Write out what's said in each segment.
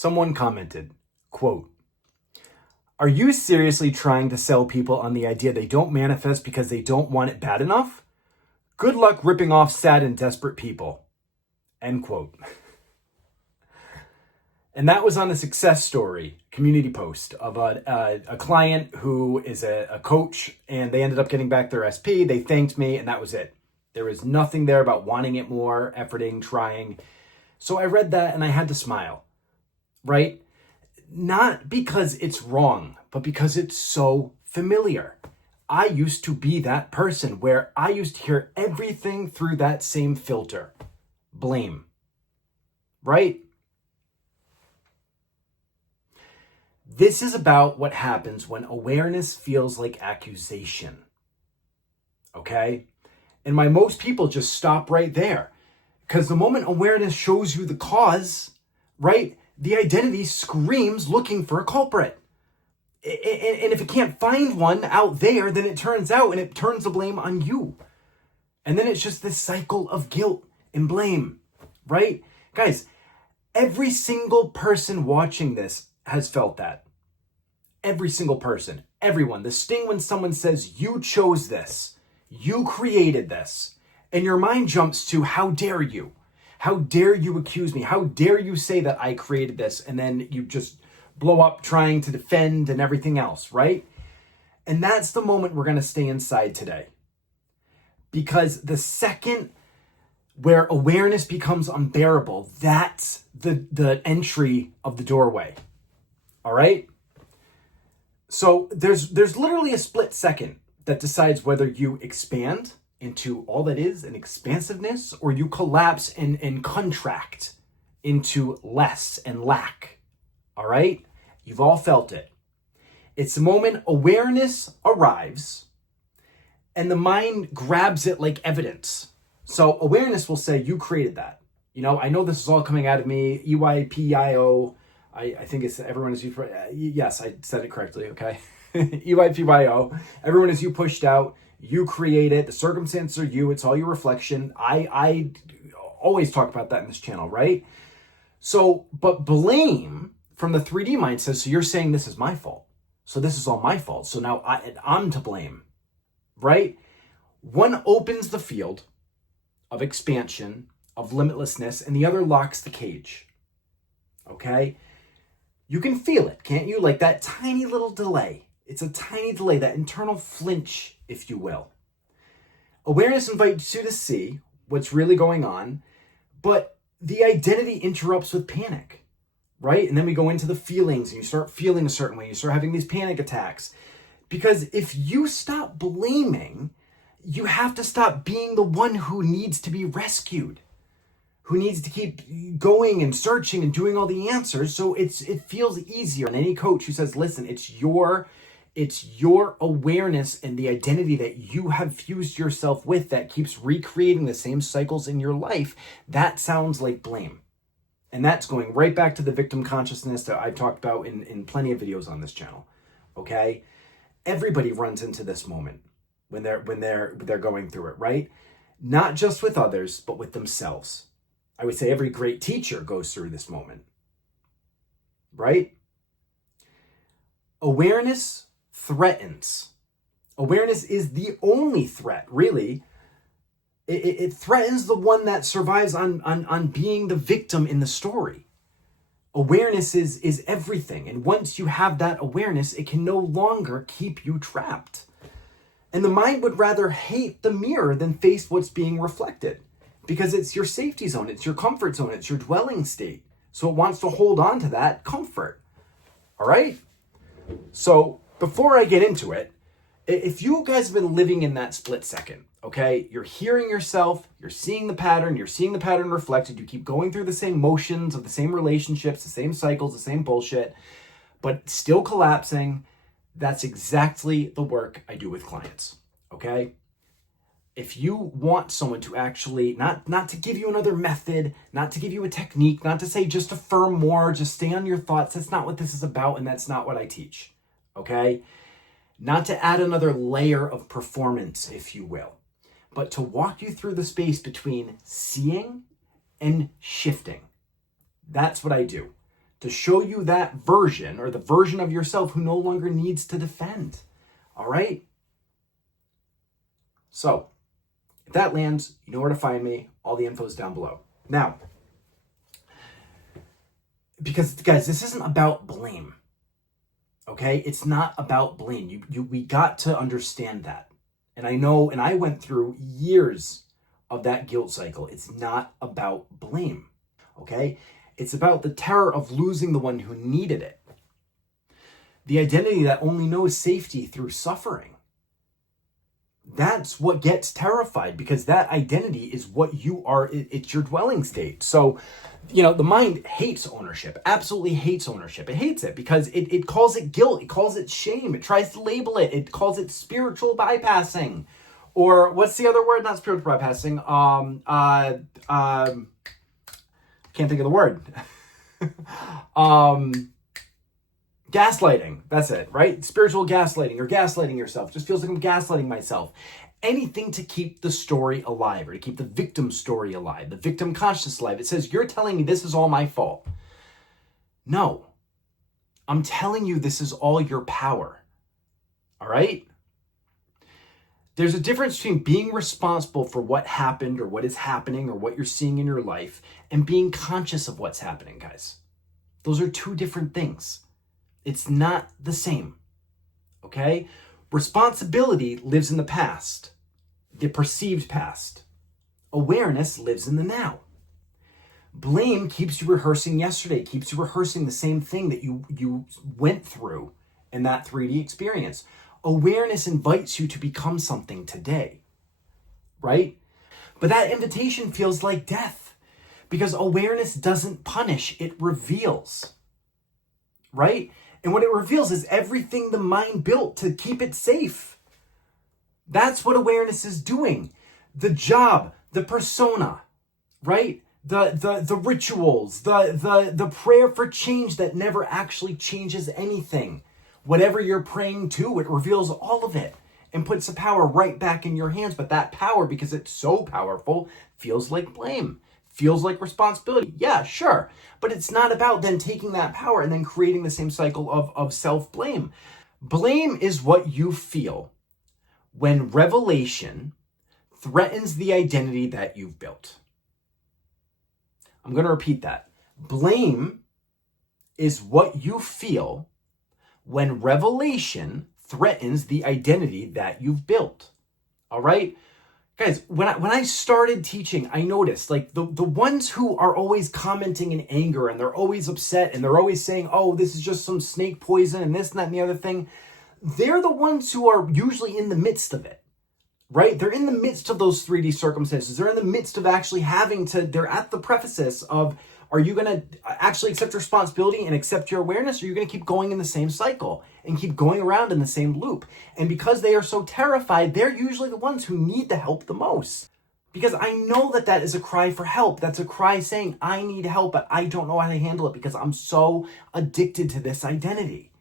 Someone commented, quote, "Are you seriously trying to sell people on the idea they don't manifest because they don't want it bad enough? Good luck ripping off sad and desperate people." End quote. And that was on a success story community post of a client who is a coach, and they ended up getting back their SP. They thanked me, and that was it. There was nothing there about wanting it more, efforting, trying. So I read that and I had to smile, right? Not because it's wrong, but because it's so familiar. I used to be that person where I used to hear everything through that same filter. Blame, right? This is about what happens when awareness feels like accusation, okay? And why most people just stop right there. Because the moment awareness shows you the cause, right, the identity screams looking for a culprit. And if it can't find one out there, then it turns out and it turns the blame on you. And then it's just this cycle of guilt and blame, right? Guys, every single person watching this has felt that. Every single person, everyone. The sting when someone says, you chose this, you created this, and your mind jumps to, how dare you? How dare you accuse me? How dare you say that I created this? And then you just blow up trying to defend and everything else, right? And that's the moment we're going to stay inside today. Because the second where awareness becomes unbearable, that's the entry of the doorway. All right? So there's literally a split second that decides whether you expand into all that is an expansiveness, or you collapse and contract into less and lack. All right? You've all felt it. It's the moment awareness arrives and the mind grabs it like evidence. So awareness will say, you created that. You know, I know this is all coming out of me, EYPIO. I think it's everyone as you, yes, I said it correctly, okay? EYPIO, everyone as you pushed out, you create it, the circumstances are you, it's all your reflection. I always talk about that in this channel, right? So, but blame from the 3D mind says, so you're saying this is my fault. So this is all my fault. So now I'm to blame, right? One opens the field of expansion, of limitlessness, and the other locks the cage, okay? You can feel it, can't you? Like that tiny little delay. It's a tiny delay, that internal flinch, if you will. Awareness invites you to see what's really going on, but the identity interrupts with panic, right? And then we go into the feelings and you start feeling a certain way. You start having these panic attacks. Because if you stop blaming, you have to stop being the one who needs to be rescued, who needs to keep going and searching and doing all the answers. So it feels easier. And any coach who says, listen, it's your awareness and the identity that you have fused yourself with that keeps recreating the same cycles in your life, that sounds like blame. And that's going right back to the victim consciousness that I've talked about in plenty of videos on this channel, okay? Everybody runs into this moment when they're going through it, right? Not just with others, but with themselves. I would say every great teacher goes through this moment, right? Awareness threatens. Awareness is the only threat, really. It threatens the one that survives on being the victim in the story. Awareness is everything. And once you have that awareness, it can no longer keep you trapped. And the mind would rather hate the mirror than face what's being reflected. Because it's your safety zone, it's your comfort zone, it's your dwelling state. So it wants to hold on to that comfort. All right? So before I get into it, if you guys have been living in that split second, okay, you're hearing yourself, you're seeing the pattern reflected, you keep going through the same motions of the same relationships, the same cycles, the same bullshit, but still collapsing, that's exactly the work I do with clients, okay? If you want someone to actually, not to give you another method, not to give you a technique, not to say just affirm more, just stay on your thoughts, that's not what this is about, and that's not what I teach, okay? Not to add another layer of performance, if you will, but to walk you through the space between seeing and shifting. That's what I do. to show you that version, or the version of yourself who no longer needs to defend. All right? So, if that lands, you know where to find me. All the info is down below. Now, because guys, this isn't about blame. Okay? It's not about blame. We got to understand that. And I know, and I went through years of that guilt cycle. It's not about blame. Okay? It's about the terror of losing the one who needed it. The identity that only knows safety through suffering. That's what gets terrified, because that identity is what you are. It's your dwelling state. So, the mind hates ownership, absolutely hates ownership. It hates it because it calls it guilt. It calls it shame. It tries to label it. It calls it spiritual bypassing. Or what's the other word? Not spiritual bypassing. Can't think of the word. Gaslighting. That's it, right? Spiritual gaslighting, or gaslighting yourself. Just feels like I'm gaslighting myself. Anything to keep the story alive, or to keep the victim story alive, the victim consciousness alive. It says, you're telling me this is all my fault. No. I'm telling you this is all your power. All right? There's a difference between being responsible for what happened, or what is happening, or what you're seeing in your life, and being conscious of what's happening, guys. Those are two different things. It's not the same. Okay? Responsibility lives in the past, the perceived past. Awareness lives in the now. Blame keeps you rehearsing yesterday, keeps you rehearsing the same thing that you went through in that 3D experience. Awareness invites you to become something today, right? But that invitation feels like death, because awareness doesn't punish, it reveals, right? And what it reveals is everything the mind built to keep it safe. That's what awareness is doing. The job, the persona, right? The rituals, the prayer for change that never actually changes anything. Whatever you're praying to, it reveals all of it and puts the power right back in your hands. But that power, because it's so powerful, feels like blame. Feels like responsibility. Yeah, sure. But it's not about then taking that power and then creating the same cycle of self-blame. Blame is what you feel when revelation threatens the identity that you've built. I'm going to repeat that. Blame is what you feel when revelation threatens the identity that you've built. All right? Guys, when I started teaching, I noticed like the ones who are always commenting in anger, and they're always upset, and they're always saying, oh, this is just some snake poison and this and that and the other thing. They're the ones who are usually in the midst of it, right? They're in the midst of those 3D circumstances. They're in the midst of actually they're at the preface of, are you going to actually accept responsibility and accept your awareness, or are you going to keep going in the same cycle and keep going around in the same loop? And because they are so terrified, they're usually the ones who need the help the most. Because I know that is a cry for help. That's a cry saying, I need help, but I don't know how to handle it because I'm so addicted to this identity,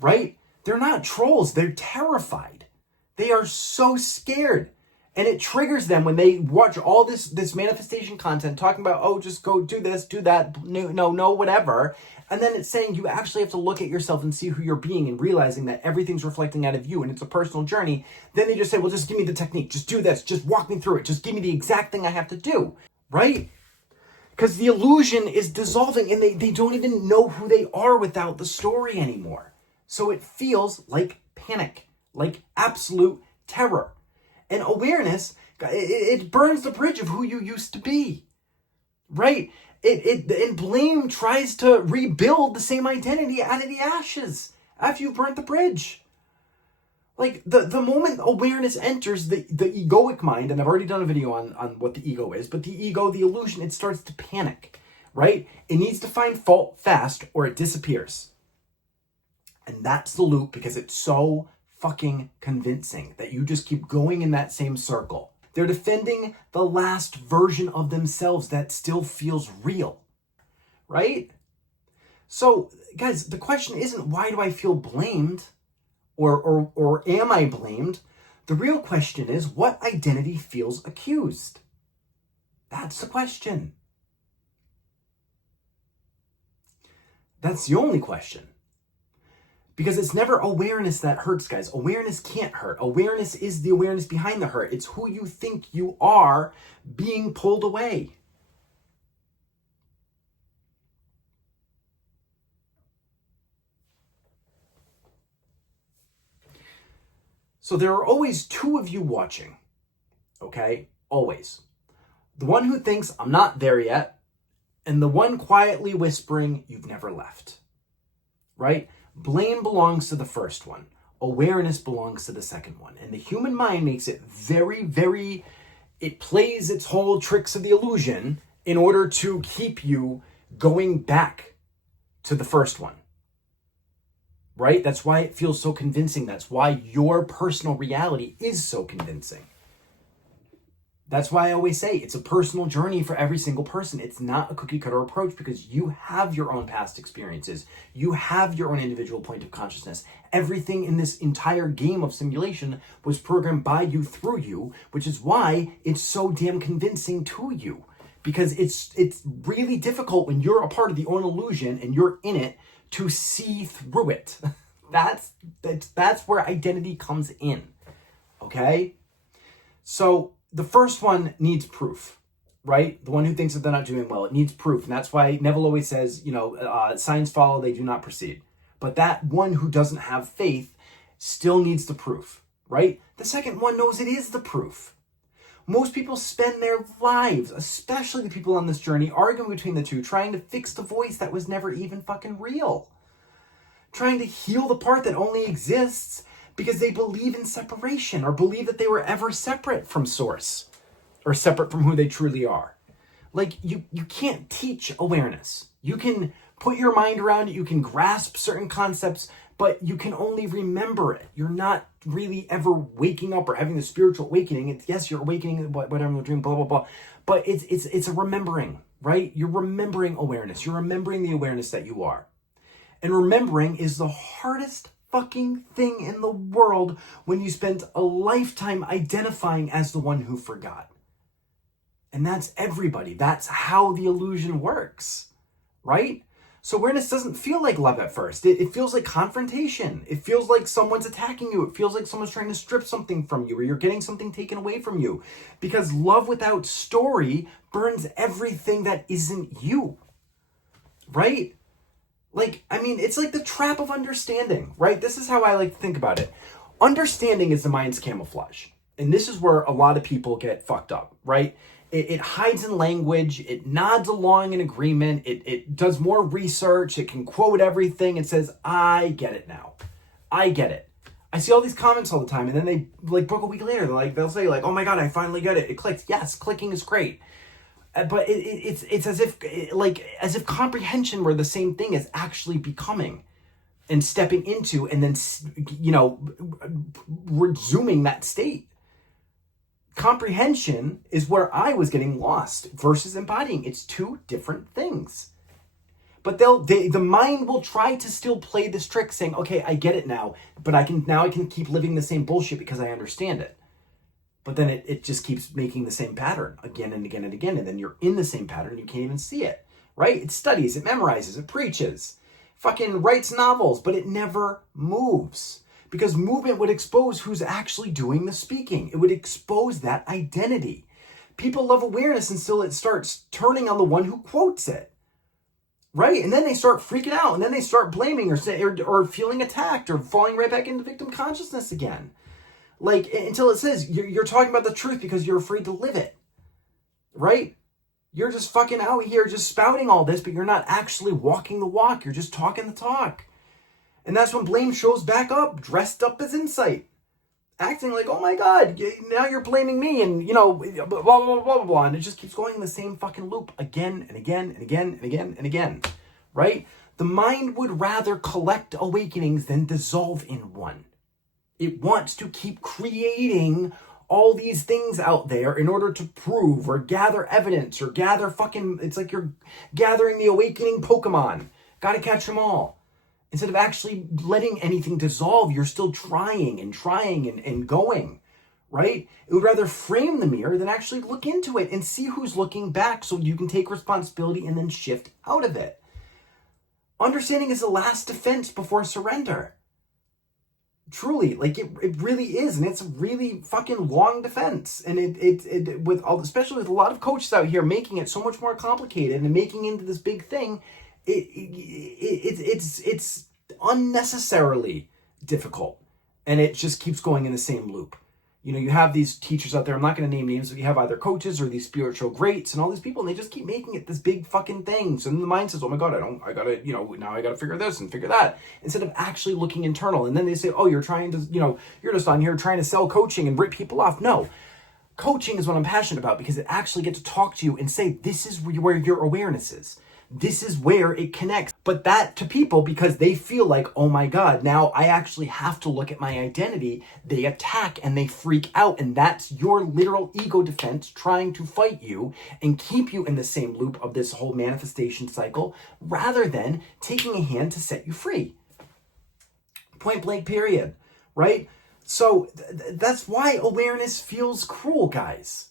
right? They're not trolls. They're terrified. They are so scared. And it triggers them when they watch all this manifestation content talking about, oh, just go do this, do that, no, whatever. And then it's saying you actually have to look at yourself and see who you're being, and realizing that everything's reflecting out of you and it's a personal journey. Then they just say, well, just give me the technique. Just do this. Just walk me through it. Just give me the exact thing I have to do, right? Because the illusion is dissolving, and they don't even know who they are without the story anymore. So it feels like panic, like absolute terror. And awareness, it burns the bridge of who you used to be, right? And blame tries to rebuild the same identity out of the ashes after you've burnt the bridge. Like the moment awareness enters the egoic mind, and I've already done a video on what the ego is, but the ego, the illusion, it starts to panic, right? It needs to find fault fast or it disappears. And that's the loop, because it's so fucking convincing that you just keep going in that same circle. They're defending the last version of themselves that still feels real, right? So, guys, the question isn't why do I feel blamed or am I blamed? The real question is, what identity feels accused? That's the question. That's the only question. Because it's never awareness that hurts, guys. Awareness can't hurt. Awareness is the awareness behind the hurt. It's who you think you are being pulled away. So there are always two of you watching, okay? Always. The one who thinks, I'm not there yet, and the one quietly whispering, you've never left, right? Blame belongs to the first one. Awareness belongs to the second one. And the human mind makes it very, it plays its whole tricks of the illusion in order to keep you going back to the first one. Right? That's why it feels so convincing. That's why your personal reality is so convincing. That's why I always say it's a personal journey for every single person. It's not a cookie cutter approach because you have your own past experiences. You have your own individual point of consciousness. Everything in this entire game of simulation was programmed by you through you, which is why it's so damn convincing to you. Because it's really difficult when you're a part of the own illusion and you're in it to see through it. That's where identity comes in. Okay? So the first one needs proof, right? The one who thinks that they're not doing well, it needs proof. And that's why Neville always says, signs follow, they do not proceed. But that one who doesn't have faith still needs the proof, right? The second one knows it is the proof. Most people spend their lives, especially the people on this journey, arguing between the two, trying to fix the voice that was never even fucking real. Trying to heal the part that only exists because they believe in separation or believe that they were ever separate from source or separate from who they truly are. Like, you can't teach awareness. You can put your mind around it, you can grasp certain concepts, but you can only remember it. You're not really ever waking up or having the spiritual awakening. It's, yes, you're awakening, whatever the dream, blah, blah, blah. But it's a remembering, right? You're remembering awareness. You're remembering the awareness that you are. And remembering is the hardest fucking thing in the world when you spend a lifetime identifying as the one who forgot. And that's everybody. That's how the illusion works, right? So awareness doesn't feel like love at first. It feels like confrontation. It feels like someone's attacking you. It feels like someone's trying to strip something from you or you're getting something taken away from you. Because love without story burns everything that isn't you, right? Like, I mean, it's like the trap of understanding, right? This is how I like to think about it. Understanding is the mind's camouflage. And this is where a lot of people get fucked up, right? It hides in language. It nods along in agreement. It does more research. It can quote everything. It says, I get it now. I get it. I see all these comments all the time. And then they, like, book a week later, they'll say, like, oh my God, I finally get it. It clicked. Yes, clicking is great. But it's as if comprehension were the same thing as actually becoming and stepping into and then, resuming that state. Comprehension is where I was getting lost versus embodying. It's two different things. But the mind will try to still play this trick saying, okay, I get it now, but I can keep living the same bullshit because I understand it. But then it just keeps making the same pattern again and again and again. And then you're in the same pattern. You can't even see it, right? It studies, it memorizes, it preaches, fucking writes novels, but it never moves. Because movement would expose who's actually doing the speaking. It would expose that identity. People love awareness until it starts turning on the one who quotes it, right? And then they start freaking out. And then they start blaming or feeling attacked or falling right back into victim consciousness again. Like, until it says you're talking about the truth because you're afraid to live it, right? You're just fucking out here just spouting all this, but you're not actually walking the walk. You're just talking the talk. And that's when blame shows back up, dressed up as insight. Acting like, oh my God, now you're blaming me and, blah, blah, blah, blah, blah. And it just keeps going in the same fucking loop again and again and again and again and again, right? The mind would rather collect awakenings than dissolve in one. It wants to keep creating all these things out there in order to prove or gather evidence or gather it's like you're gathering the awakening Pokemon. Gotta catch them all. Instead of actually letting anything dissolve, you're still trying and going, right? It would rather frame the mirror than actually look into it and see who's looking back so you can take responsibility and then shift out of it. Understanding is the last defense before surrender. Truly, like it really is, and it's a really fucking long defense. And it with all, especially with a lot of coaches out here making it so much more complicated and making it into this big thing, it's unnecessarily difficult, and it just keeps going in the same loop. You know, you have these teachers out there, I'm not going to name names, but you have either coaches or these spiritual greats and all these people, and they just keep making it this big fucking thing. So then the mind says, oh my God, I gotta, you know, now I gotta figure this and figure that, instead of actually looking internal. And then they say, oh, you're trying to, you know, you're just on here trying to sell coaching and rip people off. No, coaching is what I'm passionate about, because it actually gets to talk to you and say, this is where your awareness is. This is where it connects. But that to people, because they feel like, oh my God, now I actually have to look at my identity, they attack and they freak out. And that's your literal ego defense trying to fight you and keep you in the same loop of this whole manifestation cycle, rather than taking a hand to set you free. Point blank, period. Right? So that's why awareness feels cruel, guys.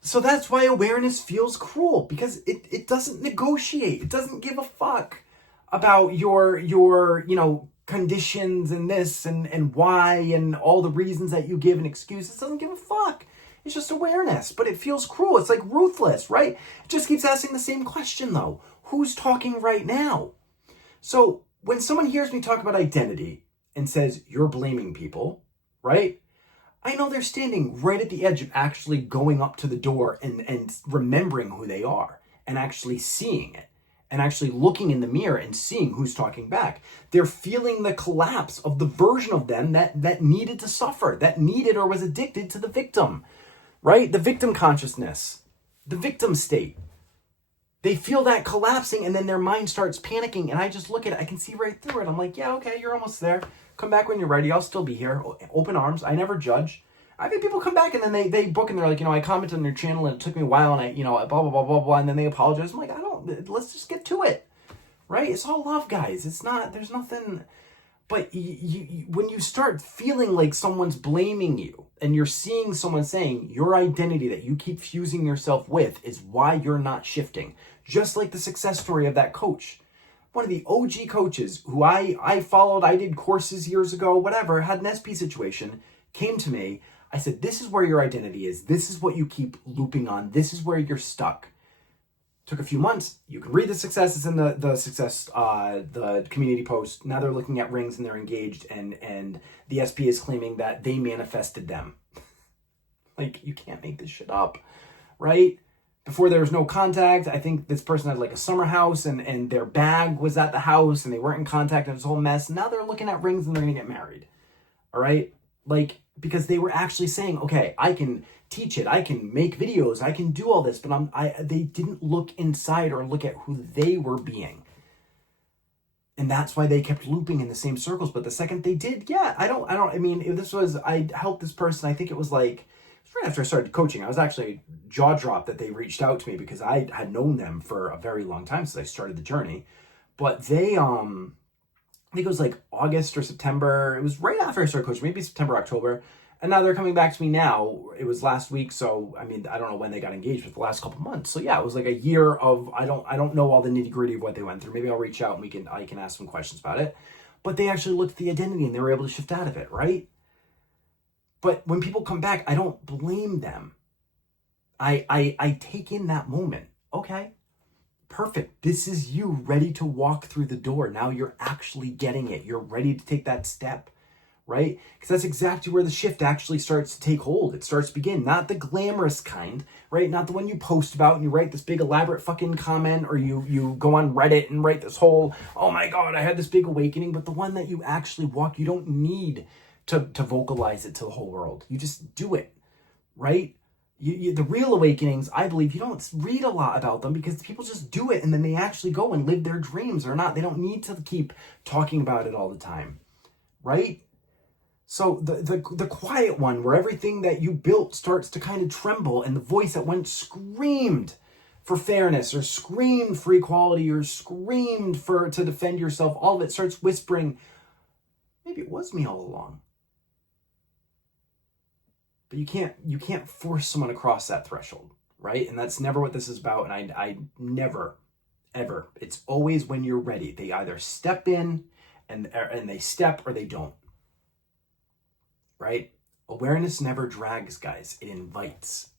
So that's why awareness feels cruel, because it doesn't negotiate. It doesn't give a fuck about your you know, conditions and this and why and all the reasons that you give and excuses. It doesn't give a fuck. It's just awareness, but it feels cruel. It's like ruthless, right? It just keeps asking the same question though. Who's talking right now? So when someone hears me talk about identity and says, you're blaming people, right? I know they're standing right at the edge of actually going up to the door and remembering who they are and actually seeing it and actually looking in the mirror and seeing who's talking back. They're feeling the collapse of the version of them that needed to suffer, that needed or was addicted to the victim, right? The victim consciousness, the victim state. They feel that collapsing, and then their mind starts panicking, and I just look at it. I can see right through it. I'm like, yeah, okay, you're almost there. Come back when you're ready. I'll still be here. Open arms. I never judge. I've had people come back, and then they book, and they're like, you know, I commented on your channel, and it took me a while, and I, you know, blah, blah, blah, blah, blah, and then they apologize. I'm like, let's just get to it, right? It's all love, guys. It's not, there's nothing, but when you start feeling like someone's blaming you, and you're seeing someone saying your identity that you keep fusing yourself with is why you're not shifting, just like the success story of that coach. One of the OG coaches who I followed, I did courses years ago, whatever, had an SP situation, came to me. I said, this is where your identity is. This is what you keep looping on. This is where you're stuck. Took a few months. You can read the success. It's in the success, the community post. Now they're looking at rings and they're engaged, and the SP is claiming that they manifested them. Like, you can't make this shit up, right? Before there was no contact, I think this person had like a summer house and their bag was at the house and they weren't in contact and it was a whole mess. Now they're looking at rings and they're going to get married. All right? Like, because they were actually saying, okay, I can teach it. I can make videos. I can do all this, but they didn't look inside or look at who they were being. And that's why they kept looping in the same circles. But the second they did, yeah, I mean, if this was, I helped this person, I think it was like, right after I started coaching, I was actually jaw dropped that they reached out to me, because I had known them for a very long time since I started the journey. But they, I think it was like August or September. It was right after I started coaching, maybe September, October. And now they're coming back to me now. It was last week. So, I mean, I don't know when they got engaged, but the last couple months. So yeah, it was like a year of, I don't know all the nitty gritty of what they went through. Maybe I'll reach out and I can ask some questions about it. But they actually looked at the identity and they were able to shift out of it, right? But when people come back, I don't blame them. I take in that moment. Okay, perfect. This is you ready to walk through the door. Now you're actually getting it. You're ready to take that step, right? Because that's exactly where the shift actually starts to take hold. It starts to begin. Not the glamorous kind, right? Not the one you post about and you write this big elaborate fucking comment, or you go on Reddit and write this whole, oh my God, I had this big awakening. But the one that you actually walk, you don't need to vocalize it to the whole world. You just do it, right? The real awakenings, I believe, you don't read a lot about them, because people just do it and then they actually go and live their dreams or not. They don't need to keep talking about it all the time, right? So the quiet one, where everything that you built starts to kind of tremble, and the voice that once screamed for fairness or screamed for equality or screamed to defend yourself, all of it starts whispering, maybe it was me all along. But you can't force someone across that threshold, right? And that's never what this is about. And I never ever. It's always when you're ready. They either step in and they step, or they don't, right? Awareness never drags, guys. It invites.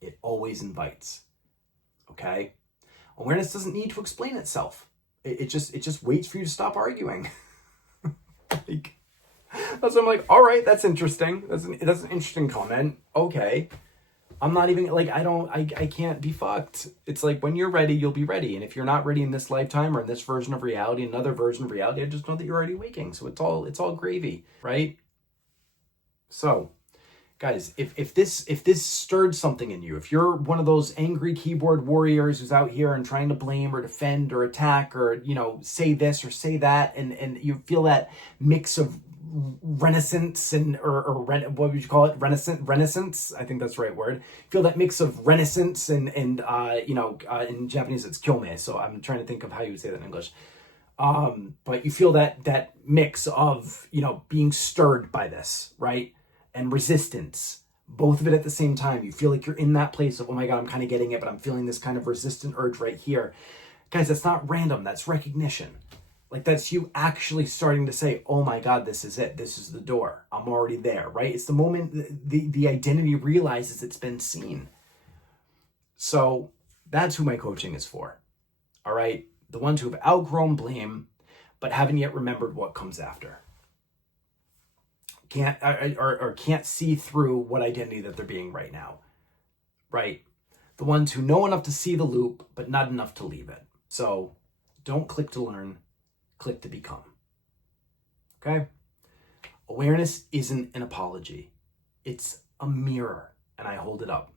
It always invites, okay? Awareness doesn't need to explain itself. It just waits for you to stop arguing. Like, that's why I'm like, all right, that's interesting. That's an interesting comment. Okay. I'm not even like, I can't be fucked. It's like, when you're ready, you'll be ready. And if you're not ready in this lifetime or in this version of reality, another version of reality, I just know that you're already waking. So it's all gravy, right? So guys, if this stirred something in you, if you're one of those angry keyboard warriors who's out here and trying to blame or defend or attack or, say this or say that, and you feel that mix of renaissance what would you call it? Renaissance. I think that's the right word. Feel that mix of renaissance and in Japanese it's kyome. So I'm trying to think of how you would say that in English. But you feel that mix of, being stirred by this, right? And resistance, both of it at the same time. You feel like you're in that place of, oh my God, I'm kind of getting it, but I'm feeling this kind of resistant urge right here. Guys, that's not random. That's recognition. Like, that's you actually starting to say, oh my God, this is it. This is the door. I'm already there, right? It's the moment the identity realizes it's been seen. So that's who my coaching is for. All right. The ones who have outgrown blame, but haven't yet remembered what comes after. Can't see through what identity that they're being right now, right? The ones who know enough to see the loop, but not enough to leave it. So don't click to learn, click to become, okay? Awareness isn't an apology. It's a mirror, and I hold it up.